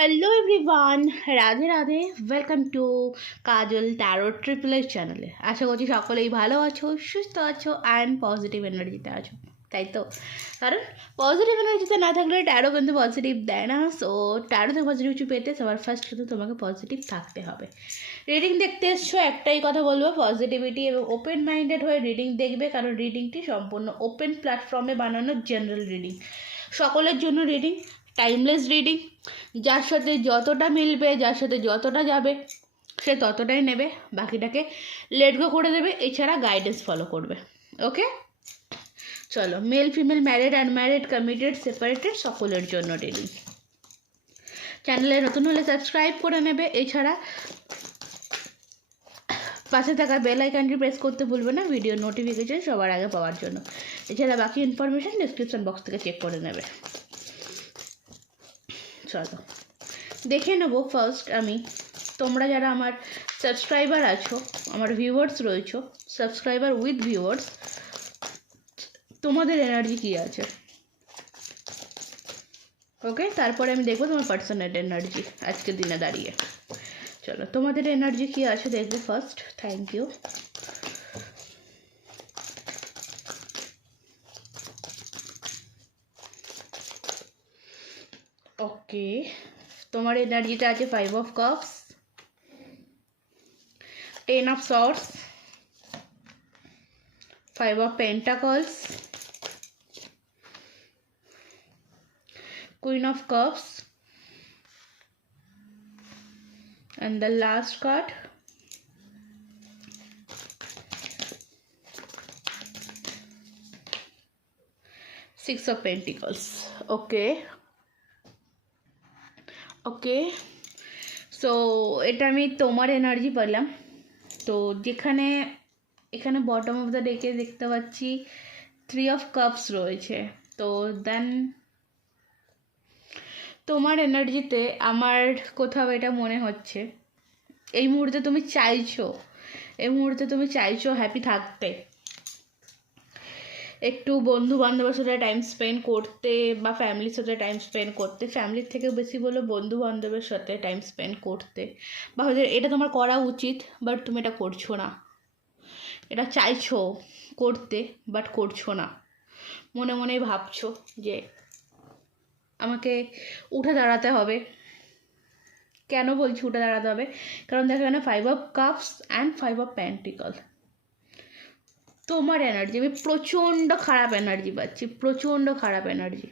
Hello everyone, Radhe Radhe. Welcome to Kajal tarot ট্রিপলের চ্যানেলে। আশা করছি সকলেই ভালো আছো, সুস্থ আছো অ্যান্ড পজিটিভ এনার্জিতে আছো, তাই তো? কারণ পজিটিভ এনার্জিতে না থাকলে ট্যারো কিন্তু পজিটিভ দেয় না। সো ট্যারোতে পজিটিভ কিছু পেতে সবার ফার্স্ট কিন্তু তোমাকে পজিটিভ থাকতে হবে। রিডিং দেখতে এসছো, একটাই কথা বলবো, পজিটিভিটি এবং ওপেন মাইন্ডেড হয়ে রিডিং দেখবে, কারণ রিডিংটি সম্পূর্ণ ওপেন প্ল্যাটফর্মে বানানো জেনারেল রিডিং, সকলের জন্য রিডিং, টাইমলেস রিডিং। যার সাথে যতটা মিলবে, যার সাথে যতটা যাবে সে ততটাই নেবে, বাকিটাকে লেট গো করে দেবে, এছাড়া গাইডেন্স ফলো করবে। ওকে, চলো। Male female, married unmarried, committed separated, সকলের জন্য রিডিং। চ্যানেলে নতুন হলে সাবস্ক্রাইব করে নেবে, এছাড়া পাশে থাকা বেল আইকনটি প্রেস করতে ভুলবে না ভিডিও নোটিফিকেশন সবার আগে পাওয়ার জন্য। এছাড়া বাকি ইনফরমেশন ডিসক্রিপশন বক্স থেকে চেক করে নেবে। চলো দেখে নেবো ফার্স্ট আমি, তোমরা যারা আমার সাবস্ক্রাইবার আছো, আমার ভিউয়ার্স রয়েছো, সাবস্ক্রাইবার উইথ ভিউয়ার্স, তোমাদের এনার্জি কী আছে। ওকে, তারপরে আমি দেখবো তোমার পার্সোনাল এনার্জি আজকের দিনে দাঁড়িয়ে। চলো, তোমাদের এনার্জি কী আছে দেখবো ফার্স্ট। Thank you. ওকে, তোমার এনার্জিটা আছে 5 of cups, 10 of sorts, 5 of Pentacles, Queen of Cups, and the last card, Six of Pentacles. Okay, so এটা আমি তোমার এনার্জি পেলাম। তো যেখানে এখানে বটম অফ দ্য ডেকে দেখতে পাচ্ছি 3 of Cups রয়েছে। তো দেন তোমার এনার্জিতে আমার কোথাও এটা মনে হচ্ছে এই মুহূর্তে তুমি চাইছো হ্যাপি থাকতে, একটু বন্ধু বান্ধবের সাথে টাইম স্পেন্ড করতে বা ফ্যামিলির সাথে টাইম স্পেন্ড করতে, ফ্যামিলির থেকেও বেশি বলো বন্ধু বান্ধবের সাথে টাইম স্পেন্ড করতে, বা হয়তো এটা তোমার করা উচিত বাট তুমি এটা করছো না, এটা চাইছো করতে বাট করছো না, মনে মনেই ভাবছো যে আমাকে উঠে দাঁড়াতে হবে। কেন বলছি উঠে দাঁড়াতে হবে? কারণ দেখো এখানে 5 of Cups and 5 of Pentacles। তোমার এনার্জি, আমি প্রচণ্ড খারাপ এনার্জি পাচ্ছি, প্রচণ্ড খারাপ এনার্জি।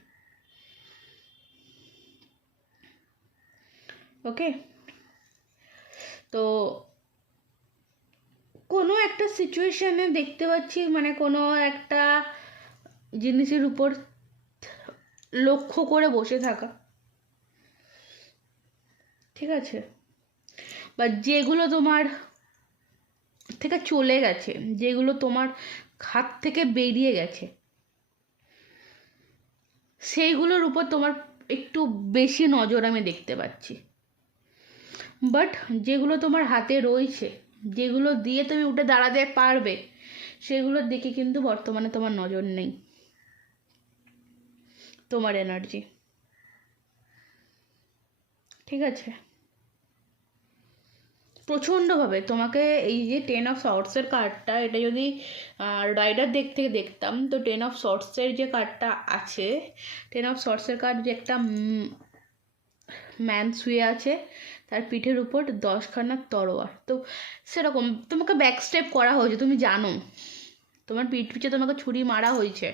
ওকে, তো কোনো একটা সিচুয়েশানে দেখতে পাচ্ছি, মানে কোনো একটা জিনিসের উপর লক্ষ্য করে বসে থাকা, ঠিক আছে, বা যেগুলো তোমার থেকে চলে গেছে, যেগুলো তোমার হাত থেকে বেরিয়ে গেছে, সেইগুলোর উপর তোমার একটু বেশি নজর আমি দেখতে পাচ্ছি। বাট যেগুলো তোমার হাতে রয়েছে, যেগুলো দিয়ে তুমি উঠে দাঁড়াতে পারবে, সেগুলোর দিকে কিন্তু বর্তমানে তোমার নজর নেই। তোমার এনার্জি, ঠিক আছে, প্রচণ্ডভাবে তোমাকে এই যে 10 of Swords-এর কার্ডটা, এটা যদি রাইডার দিক থেকে দেখতাম তো 10 of Swords-এর যে কার্ডটা আছে, 10 of Swords-এর কার্ড যে একটা ম্যান শুয়ে আছে, তার পিঠের উপর 10খানা তরোয়ার। তো সেরকম তোমাকে ব্যাক স্টেপ করা হয়েছে, তুমি জানো তোমার পিঠ পিছে তোমাকে ছুরি মারা হয়েছে,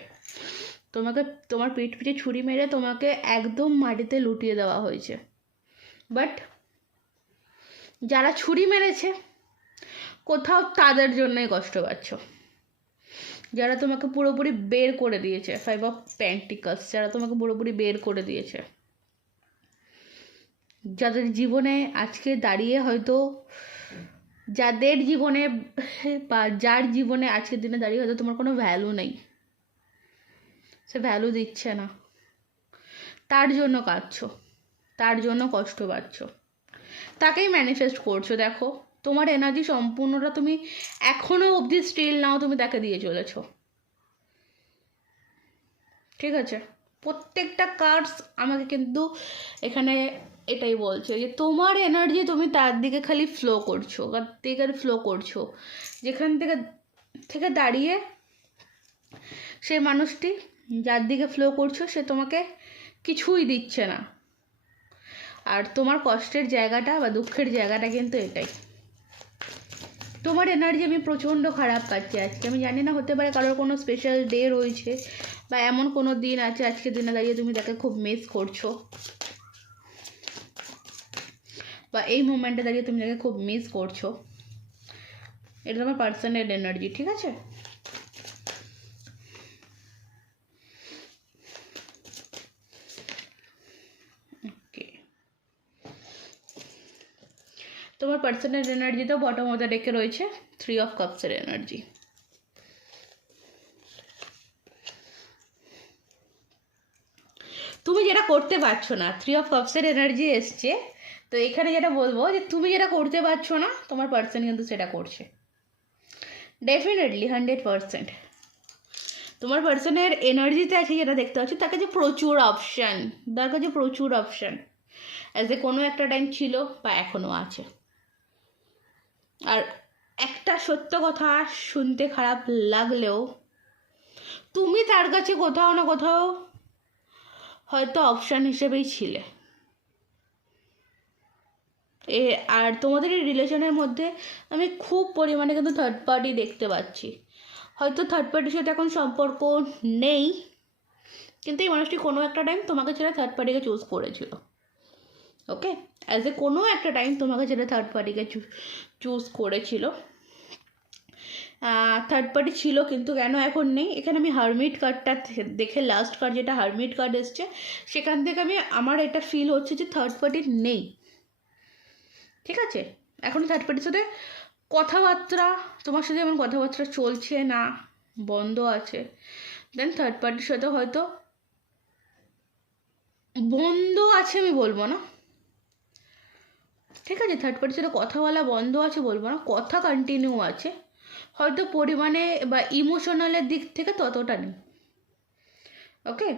তোমার পিঠ পিছে ছুরি মেরে তোমাকে একদম মাটিতে লুটিয়ে দেওয়া হয়েছে। বাট যারা ছুরি মেরেছে কোথাও তাদের জন্যই কষ্ট পাচ্ছ, যারা তোমাকে পুরোপুরি বের করে দিয়েছে, 5 of Pentacles, যারা তোমাকে পুরোপুরি বের করে দিয়েছে, যাদের জীবনে আজকে দাঁড়িয়ে হয়তো, যাদের জীবনে বা যার জীবনে আজকের দিনে দাঁড়িয়ে হয়তো তোমার কোনো ভ্যালু নেই, সে ভ্যালু দিচ্ছে না, তার জন্য কাঁদছো, তার জন্য কষ্ট পাচ্ছ, তাকেই ম্যানিফেস্ট করছো। দেখো তোমার এনার্জি সম্পূর্ণটা তুমি এখনও অবধি স্টিল নাও তুমি তাকে দিয়ে চলেছো, ঠিক আছে। প্রত্যেকটা কার্ডস আমাকে কিন্তু এখানে এটাই বলছে যে তোমার এনার্জি তুমি তার দিকে খালি ফ্লো করছো, তার দিকে ফ্লো করছো, যেখান থেকে থেকে দাঁড়িয়ে সেই মানুষটি যার দিকে ফ্লো করছো সে তোমাকে কিছুই দিচ্ছে না। আর তোমার কষ্টের জায়গাটা বা দুঃখের জায়গাটা কিন্তু এটাই। তোমার এনার্জি আমি প্রচণ্ড খারাপ পাচ্ছি আজকে। আমি জানি না, হতে পারে কারোর কোনো স্পেশাল ডে রয়েছে বা এমন কোনো দিন আছে আজকের দিনে দাঁড়িয়ে তুমি তাকে খুব মিস করছো, বা এই মুমেন্টে দাঁড়িয়ে তুমি তাকে খুব মিস করছো। এটা তোমার পার্সোনাল এনার্জি, ঠিক আছে? ওকে, তোমার পার্সোনাল এনার্জি তো বটম অফ দ্য ডেকে রয়েছে 3 অফ কাপসের এনার্জি। তুমি যেটা করতে পারছো না, 3 অফ কাপসের এনার্জি এসছে, তো এখানে যেটা বলবো যে তুমি যেটা করতে পারছো না তোমার পার্সন কিন্তু সেটা করছে ডেফিনেটলি 100%। তোমার পার্সনের এনার্জিতে আছে যেটা দেখতে পাচ্ছি, তার কাছে প্রচুর অপশান, তার কাছে প্রচুর অপশান অ্যাজ এ কোনো একটা টাইম ছিল বা এখনও আছে। আর একটা সত্য কথা শুনতে খারাপ লাগলেও তুমি তার কাছে কোথাও না কোথাও হয়তো অপশান হিসেবেই ছিলে। আর তোমাদের এই রিলেশনের মধ্যে আমি খুব পরিমাণে কিন্তু থার্ড পার্টি দেখতে পাচ্ছি। হয়তো থার্ড পার্টির সাথে এখন সম্পর্ক নেই, কিন্তু এই মানুষটি কোনো একটা টাইম তোমাকে ছেড়ে থার্ড পার্টিকে চুজ করেছিল। ওকে, অ্যাজ এ কোনো একটা টাইম তোমাকে ছেড়ে থার্ড পার্টিকে চুজ করেছিল। থার্ড পার্টি ছিল কিন্তু কেন এখন নেই, এখানে আমি হারমিট কার্ডটা দেখে, লাস্ট কার্ড যেটা হারমিট কার্ড এসছে, সেখান থেকে আমার এটা ফিল হচ্ছে যে থার্ড পার্টি নেই। ঠিক আছে, এখন থার্ড পার্টির সাথে কথাবার্তা, তোমার সাথে এমন কথাবার্তা চলছে না, বন্ধ আছে। দেন থার্ড পার্টির সাথে হয়তো বন্ধ আছে, আমি বলবো না, ঠিক আছে, থার্ড পার্টির সাথে কথা বলা বন্ধ আছে বলবো না, কথা কন্টিনিউ আছে, হয়তো পরিমাণে বা ইমোশনালের দিক থেকে ততটা নেই। ওকে,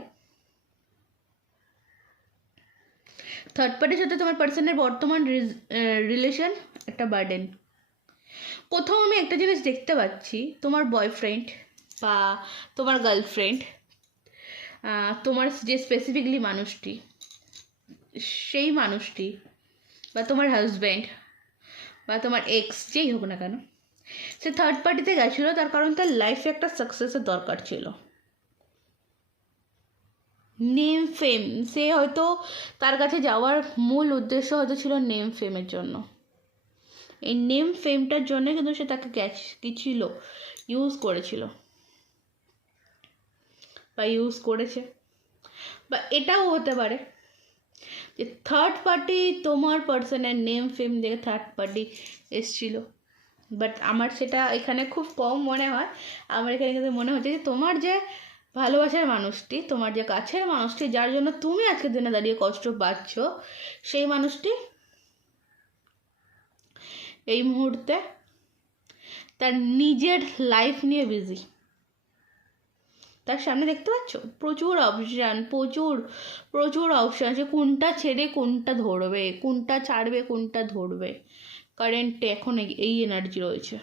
থার্ড পার্টির সাথে তোমার পার্সনের বর্তমান রিলেশন একটা বার্ডেন। কোথাও আমি একটা জিনিস দেখতে পাচ্ছি, তোমার বয়ফ্রেন্ড বা তোমার গার্লফ্রেন্ড, তোমার যে স্পেসিফিকলি মানুষটি, সেই মানুষটি বা তোমার হাজব্যান্ড বা তোমার এক্স, যেই হোক না কেন, সে থার্ড পার্টিতে গেছিলো, তার কারণ তার লাইফে একটা সাকসেসের দরকার ছিল, নেম ফেম। সে হয়তো তার কাছে যাওয়ার মূল উদ্দেশ্য হয়তো ছিল নেম ফেমের জন্য। এই নেম ফেমটার জন্য কিন্তু সে তাকে গেছিল, ইউজ করেছিল বা ইউজ করেছে। বা এটাও হতে পারে যে থার্ড পার্টি তোমার পার্সনের নেম ফেম দেখে থার্ড পার্টি এসছিল, বাট আমার সেটা এখানে খুব কম মনে হয়। আমার এখানে কিন্তু মনে হচ্ছে যে তোমার যে ভালোবাসার মানুষটি, তোমার যে কাছের মানুষটি, যার জন্য তুমি আজকের দিনে দাঁড়িয়ে কষ্ট পাচ্ছ, সেই মানুষটি এই মুহূর্তে তার নিজের লাইফ নিয়ে বিজি। তার সামনে দেখতে পাচ্ছ প্রচুর অপশান, প্রচুর প্রচুর অপশান, সে কোনটা ছেড়ে কোনটা ধরবে, কোনটা ছাড়বে কোনটা ধরবে, কারেন্টে এখন এই এনার্জি রয়েছে।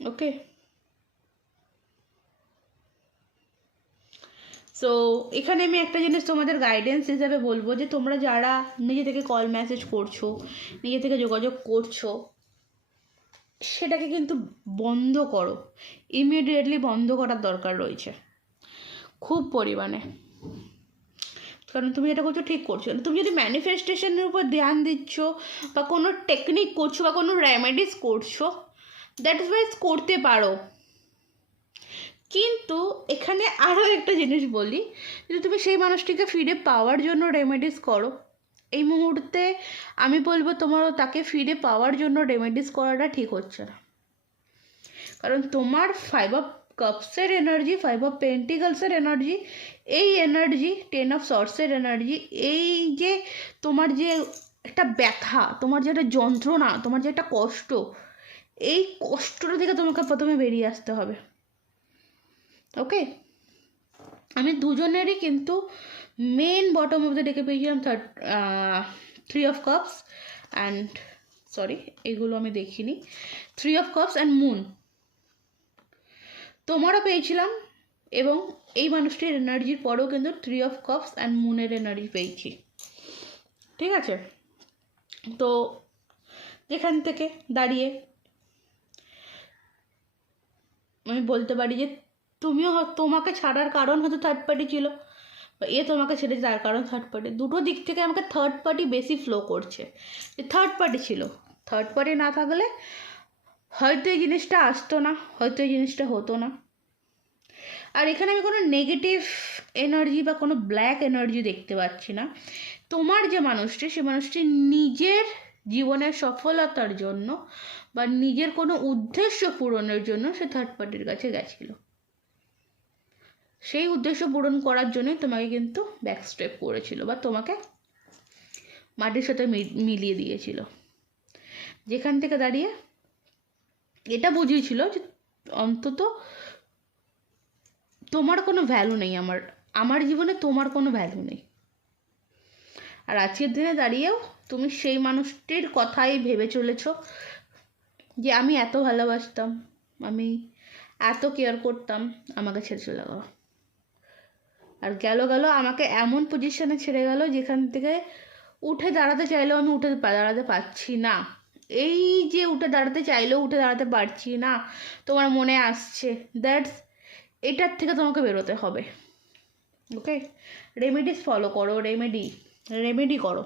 ওকে, সো এখানে আমি একটা জিনিস তোমাদের গাইডেন্স হিসাবে বলবো যে তোমরা যারা নিজে থেকে কল মেসেজ করছো, নিজে থেকে যোগাযোগ করছো, সেটাকে কিন্তু বন্ধ করো, ইমিডিয়েটলি বন্ধ করার দরকার রয়েছে খুব পরিমাণে। কারণ তুমি যেটা করছো ঠিক করছো না। তুমি যদি ম্যানিফেস্টেশনের উপর ধ্যান দিচ্ছ বা কোনো টেকনিক করছো বা কোনো রেমেডিস করছো, দ্যাট ওয়াইজ করতে পারো, কিন্তু এখানে আরও একটা জিনিস বলি, যদি তুমি সেই মানুষটিকে ফিরে পাওয়ার জন্য রেমেডিস করো, এই মুহূর্তে আমি বলবো তোমারও তাকে ফিরে পাওয়ার জন্য রেমেডিস করাটা ঠিক হচ্ছে না। কারণ তোমার 5 অফ কাপসের এনার্জি, 5 অফ পেন্টিকলসের এনার্জি, এই এনার্জি 10 অফ সর্টসের এনার্জি, এই যে তোমার যে একটা ব্যথা, তোমার যে একটা যন্ত্রণা, তোমার যে একটা কষ্ট, এই কষ্টটা থেকে তোমাকে প্রথমে বেরিয়ে আসতে হবে। ওকে, আমি দুজনেরই কিন্তু মেন বটম অফ দ্য ডেকে পেয়েছিলাম 3 of Cups অ্যান্ড সরি এগুলো আমি দেখিনি, 3 of Cups অ্যান্ড মুন তোমারও পেয়েছিলাম, এবং এই মানুষটির এনার্জির পরেও কিন্তু 3 of Cups অ্যান্ড মুনের এনার্জি পেয়েছি। ঠিক আছে, তো যেখান থেকে দাঁড়িয়ে আমি বলতে পারি যে তুমিও তোমাকে ছাড়ার কারণ হয়তো থার্ড পার্টি ছিল, বা তোমাকে ছেড়ে তার কারণ থার্ড পার্টি। দুটো দিক থেকে আমাকে থার্ড পার্টি বেশি ফ্লো করছে, যে থার্ড পার্টি ছিল, থার্ড পার্টি না থাকলে হয়তো এই জিনিসটা আসতো না, হয়তো এই জিনিসটা হতো না। আর এখানে আমি কোনো নেগেটিভ এনার্জি বা কোনো ব্ল্যাক এনার্জি দেখতে পাচ্ছি না। তোমার যে মানুষটি, সে মানুষটি নিজের জীবনের সফলতার জন্য বা নিজের কোনো উদ্দেশ্য পূরণের জন্য সে থার্ড পার্টির কাছে গেছিল। সেই উদ্দেশ্য পূরণ করার জন্যই তোমাকে কিন্তু ব্যাকস্টেপ করেছিল বা তোমাকে মাটির সাথে মিলিয়ে দিয়েছিল। যেখান থেকে দাঁড়িয়ে এটা বুঝিয়েছিল যে অন্তত তোমার কোনো ভ্যালু নেই, আমার জীবনে তোমার কোনো ভ্যালু নেই। আর আজকের দিনে দাঁড়িয়েও তুমি সেই মানুষটির কথাই ভেবে চলেছ যে আমি এত ভালোবাসতাম, আমি এত কেয়ার করতাম, আমাকে ছেড়ে চলে গেল। আর গেল আমাকে এমন পজিশনে ছেড়ে গেল যেখান থেকে উঠে দাঁড়াতে চাইলেও আমি উঠে দাঁড়াতে পারছি না। এই যে উঠে দাঁড়াতে চাইলেও উঠে দাঁড়াতে পারছি না তোমার মনে আসছে, এটার থেকে তোমাকে বেরোতে হবে। ওকে, রেমেডিস ফলো করো, রেমেডি করো।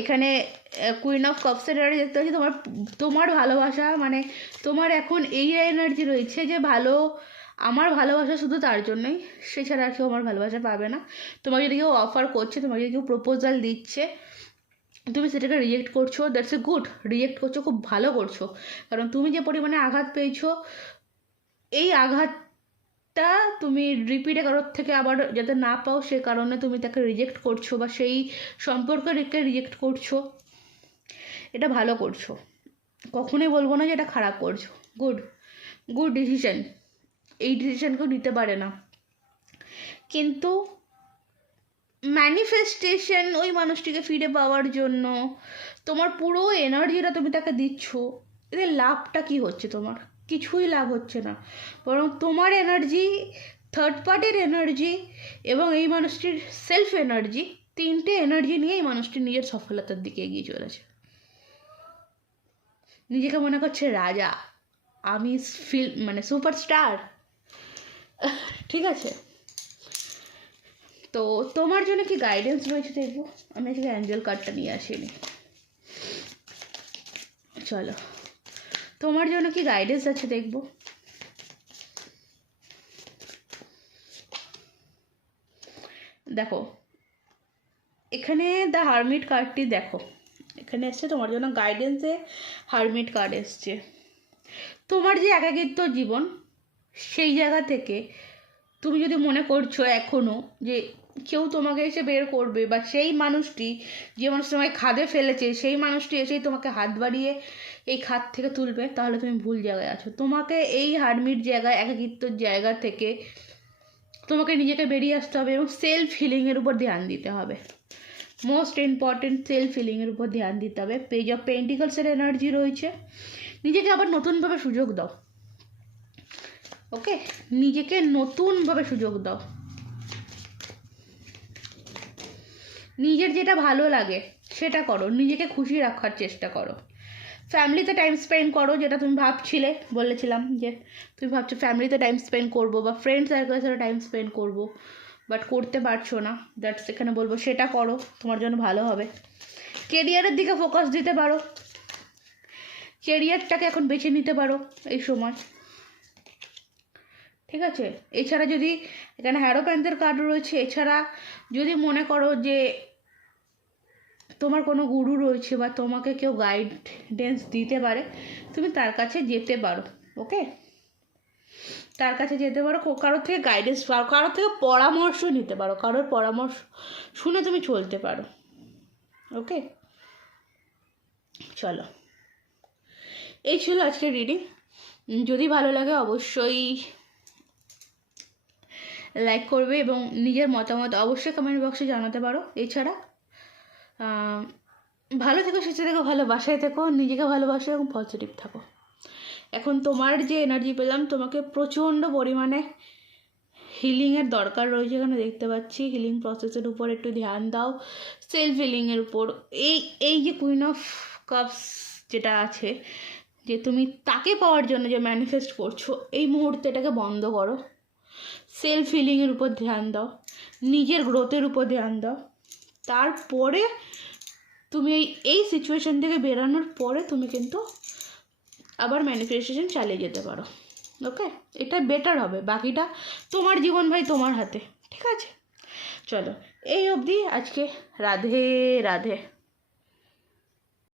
এখানে কুইন অফ কাপসের এনার্জি দেখতে পাচ্ছি। তোমার ভালোবাসা মানে তোমার এখন এই এনার্জি রয়েছে যে আমার ভালোবাসা শুধু তার জন্যই, সে ছাড়া আর কেউ আমার ভালোবাসা পাবে না। তোমাকে যদি কেউ অফার করছে, তোমাকে যদি কেউ প্রপোজাল দিচ্ছে, তুমি সেটাকে রিজেক্ট করছো, দ্যাটস এ গুড। রিজেক্ট করছো, খুব ভালো করছো, কারণ তুমি যে পরিমাণে আঘাত পেয়েছো, এই আঘাতটা তুমি রিপিটে কারোর থেকে আবার যাতে না পাও সে কারণে তুমি তাকে রিজেক্ট করছো বা সেই সম্পর্ককে রিজেক্ট করছো। এটা ভালো করছো, কখনোই বলবো না যে এটা খারাপ করছো। Good decision. এই ডিসিশন কেউ নিতে পারে না, কিন্তু ম্যানিফেস্টেশন ওই মানুষটিকে ফিরে পাওয়ার জন্য তোমার পুরো এনার্জিটা তুমি তাকে দিচ্ছ, এদের লাভটা কি হচ্ছে? তোমার কিছুই লাভ হচ্ছে না, বরং তোমার এনার্জি, থার্ড পার্টির এনার্জি এবং এই মানুষটির সেলফ এনার্জি, তিনটে এনার্জি নিয়ে এই মানুষটি নিজের সফলতার দিকে এগিয়ে চলেছে। নিজেকে মনে করছে রাজা, আমি মানে সুপারস্টার। ঠিক আছে, তো তোমার জন্য কি গাইডেন্স রয়েছে দেখবো। আমি আজকে অ্যাঞ্জেল কার্ডটা নিয়ে আসিনি, চলো তোমার জন্য কি গাইডেন্স আছে দেখবো। দেখো এখানে দ্য হারমিট কার্ডটি দেখো, এখানে এসছে তোমার জন্য গাইডেন্সে হারমিট কার্ড এসছে। তোমার যে একাকিত্ব জীবন, সেই জায়গা থেকে তুমি যদি মনে করছো এখনও যে কেউ তোমাকে এসে বের করবে, বা সেই মানুষটি যে মানুষ তোমাকে খাদে ফেলেছে সেই মানুষটি এসেই তোমাকে হাত বাড়িয়ে এই খাদ থেকে তুলবে, তাহলে তুমি ভুল জায়গায় আছো। তোমাকে এই হারমিট জায়গায়, একাকিত্বর জায়গা থেকে তোমাকে নিজেকে বেরিয়ে আসতে হবে এবং সেলফ হিলিংয়ের উপর ধ্যান দিতে হবে। মোস্ট ইম্পর্টেন্ট, সেলফ হিলিংয়ের উপর ধ্যান দিতে হবে। পেজ অফ পেন্টিকলসের এনার্জি রয়েছে, নিজেকে আবার নতুনভাবে সুযোগ দাও। ওকে, নিজেকে নতুনভাবে সুযোগ দাও। নিজের যেটা ভালো লাগে সেটা করো, নিজেকে খুশি রাখার চেষ্টা করো। ফ্যামিলিতে টাইম স্পেন্ড করো, যেটা তুমি ভাবছিলে, বলেছিলাম যে তুমি ভাবছো ফ্যামিলিতে টাইম স্পেন্ড করবো বা ফ্রেন্ড সার্কেলের সাথে টাইম স্পেন্ড করবো, বাট করতে পারছো না, দ্যাটস এখানে বলবো সেটা করো, তোমার জন্য ভালো হবে। কেরিয়ারের দিকে ফোকাস দিতে পারো, কেরিয়ারটাকে এখন বেছে নিতে পারো এই সময়। ঠিক আছে, এছাড়া যদি এখানে হ্যারোপ্যান্থের কার্ড রয়েছে, এছাড়া যদি মনে করো যে তোমার কোনো গুরু রয়েছে বা তোমাকে কেউ গাইডেন্স দিতে পারে, তুমি তার কাছে যেতে পারো। ওকে, তার কাছে যেতে পারো, কারোর থেকে গাইডেন্স পারো, কারোর থেকে পরামর্শ নিতে পারো, কারোর পরামর্শ শুনে তুমি চলতে পারো। ওকে, চলো এই ছিল আজকের রিডিং। যদি ভালো লাগে অবশ্যই লাইক করবে এবং নিজের মতামত অবশ্যই কমেন্ট বক্সে জানাতে পারো। এছাড়া ভালো থেকো, সুস্থ থেকো, ভালোবাসায় থেকো, নিজেকে ভালোবাসো এবং পজিটিভ থাকো। এখন তোমার যে এনার্জি পেলাম, তোমাকে প্রচণ্ড পরিমাণে হিলিংয়ের দরকার রয়েছে। এখানে দেখতে পাচ্ছি হিলিং প্রসেসের উপর একটু ধ্যান দাও, সেলফ হিলিংয়ের উপর। এই যে কুইন অফ কাপস যেটা আছে, যে তুমি তাকে পাওয়ার জন্য যে ম্যানিফেস্ট করছো, এই মুহূর্তে এটাকে বন্ধ করো। সেলফ হিলিংয়ের উপর ধ্যান দাও, নিজের গ্রোথের উপর ধ্যান দাও। তারপরে তুমি এই সিচুয়েশান থেকে বেরানোর পরে তুমি কিন্তু আবার ম্যানিফেস্টেশন চালিয়ে যেতে পারো। ওকে, এটা বেটার হবে। বাকিটা তোমার জীবন ভাই, তোমার হাতে। ঠিক আছে, চলো এই অবধি আজকে। রাধে রাধে।